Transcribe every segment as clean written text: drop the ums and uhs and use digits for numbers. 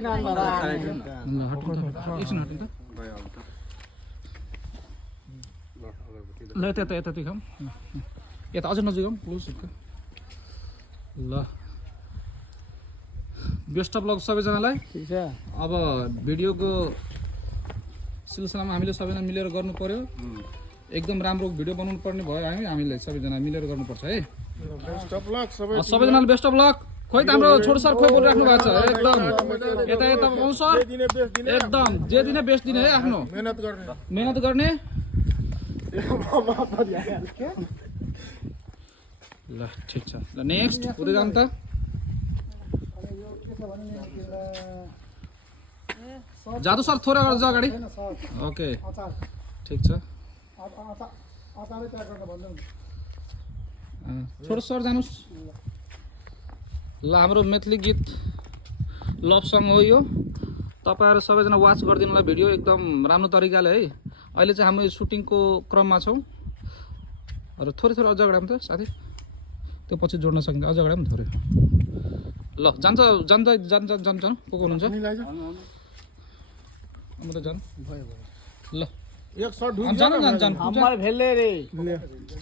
ल यता यता यता खाऊँ यता अझ नजिक आऊँ क्लोज ल बेस्ट अफ लक सबैजनालाई अब भिडियोको सिलसिलामा हामीले सबैजना मिलेर गर्नु पर्यो एकदम राम्रो भिडियो बनाउनु पर्ने भयो हामीले सबैजना मिलेर गर्नुपर्छ है बेस्ट अफ लक सबैजनालाई बेस्ट अफ लक खोइ त हाम्रो छोटो सर खोइ बोलिराख्नु भएको छ एकदम यता यता पाउँ सर एकदम जे दिने बेस्ट दिने है आफ्नो मेहनत गर्ने ल ठिक छ ल नेक्स्ट उदय जाम त जादु सर थोरै गर्छ अगाडि ओके ठिक छ छोटो सर जानुस् ल हाम्रो मैथिली गीत लभ सङ हो यो तपाईहरु सबैजना वाच गरिदिनुलाई भिडियो एकदम राम्रो तरिकाले है अहिले चाहिँ हामी सुटिङको क्रममा छौं र थोरै थोरै अझ अगाडि त साथी त्यो पछि जोड्न सकिन्छ अझ अगाडि पनि थोरै ल जान्छ को हुनुहुन्छ म त जान भयो ल एक शट ढुक जान हमर भेले रे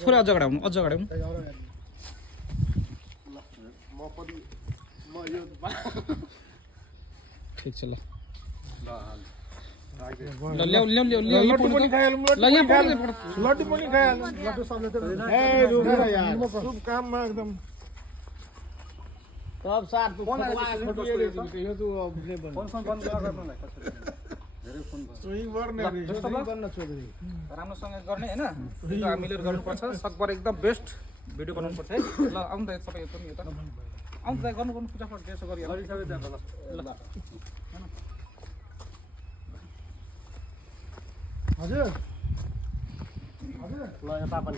थोरै अझ अगाडि आउनु ठीक छ ल ल्याउ लड्डु पनि खाइहालौँ लड्डु पनि खाइहालौँ ए रुक न यार शुभ काममा एकदम तब साथ तू फोन यो तू फोन बन्द गर्नु न सोही गर्ने राम्रोसँग गर्ने हैन हामीले गर्नुपर्छ सकभर एकदम बेस्ट भिडियो बनाउनुपर्छ है ल आउनु त सबै पनि यता आउनु त गर्नु पूजा पाठ त्यसो गरि ल हजुर ल यहाँ पापा